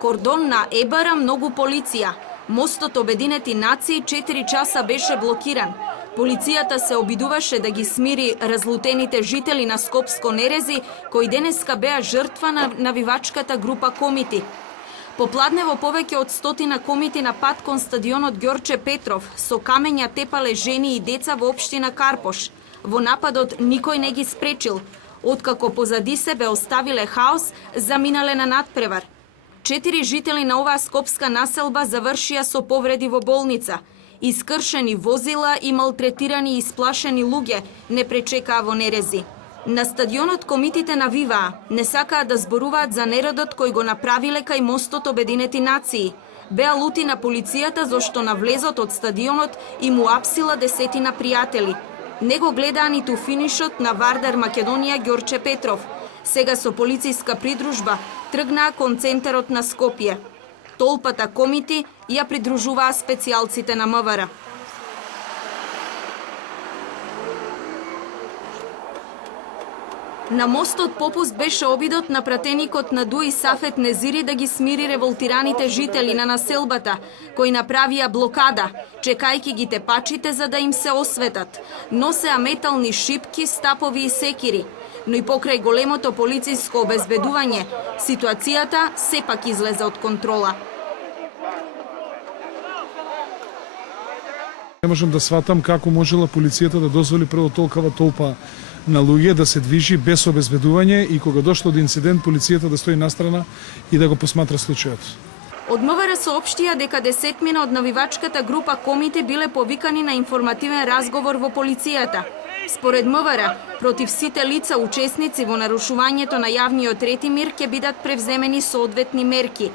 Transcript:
Кордон на Ебара, многу полиција. Мостот Обединети нации 4 часа беше блокиран. Полицијата се обидуваше да ги смири разлутените жители на Скопско Нерези, кои денеска беа жртва на навивачката група комити. Попладнево повеќе од 100 комити на пат кон стадионот Ѓорче Петров со камења тепале жени и деца во општина Карпош. Во нападот никој не ги спречил. Откако позади себе оставиле хаос, заминале на надпревар. 4 жители на оваа скопска населба завршија со повреди во болница. Искршени возила и малтретирани и исплашени луѓе не пречекаа во Нерези. На стадионот комитите навиваа, не сакаа да зборуваат за неродот кој го направиле кај мостот Обединети нации. Беа лути на полицијата зашто на влезот од стадионот им уапсила десетина пријатели. Не го гледаа ниту финишот на Вардар Македонија Ѓорче Петров. Сега со полициска придружба тргнаа кон центарот на Скопје. Толпата комити ја придружуваа специјалците на МВР. На мостот попуст беше обидот на пратеникот на Дуи Сафет Незири да ги смири револтираните жители на населбата, кои направија блокада, чекајќи ги тепачите за да им се осветат. Носеа метални шипки, стапови и секири. Но и покрај големото полициско обезбедување, ситуацијата сепак излезе од контрола. Не можам да сватам како можела полицијата да дозволи прво толкова толпа на луѓе да се движи без обезбедување и кога дошло до инцидент полицијата да стои настрана и да го посматра случајот. Од МВР соопштија дека десетмина од навивачката група комите биле повикани на информативен разговор во полицијата. Според МВР, против сите лица учесници во нарушувањето на јавниот ретимир ќе бидат превземени соодветни мерки.